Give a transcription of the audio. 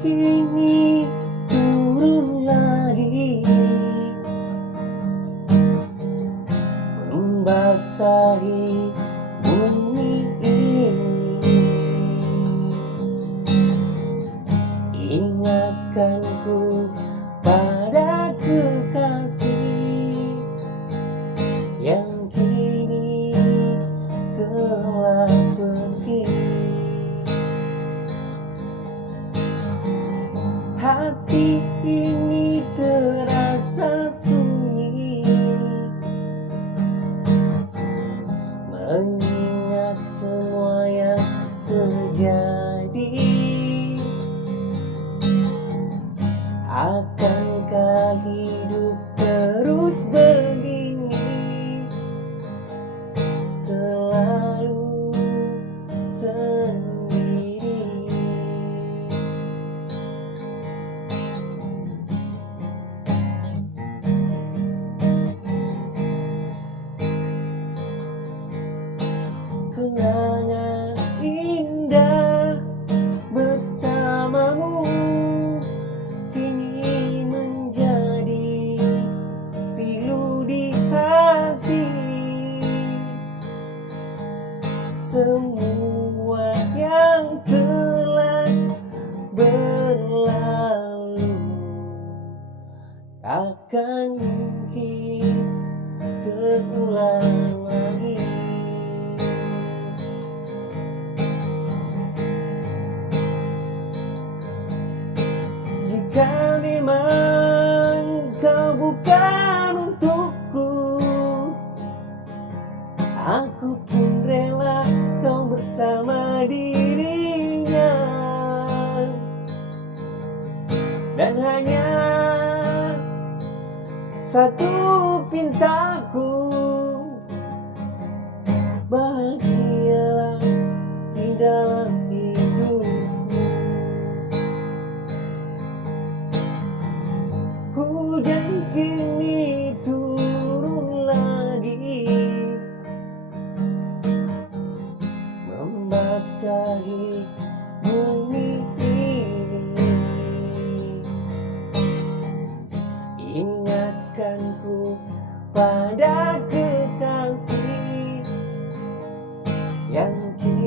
kini turun lagi, membasahi bumi ini. Ingatkanku pada kekasih yang kini telah pergi. Hati ini terasa sunyi, mengingat semua yang terjadi. Akankah hidup terus begini, selalu sendiri? Kenangan indah bersamamu kini menjadi pilu di hati. Semua yang telah berlalu takkan mungkin terulang lagi. Jika memang kau bukan untukku, aku pun rela kau bersama dirinya. Dan hanya satu pintaku, bahagialah di dalam hidupmu. Hujan kini turun lagi, membasahi bumi ini. Ingatkanku pada kekasih yang kini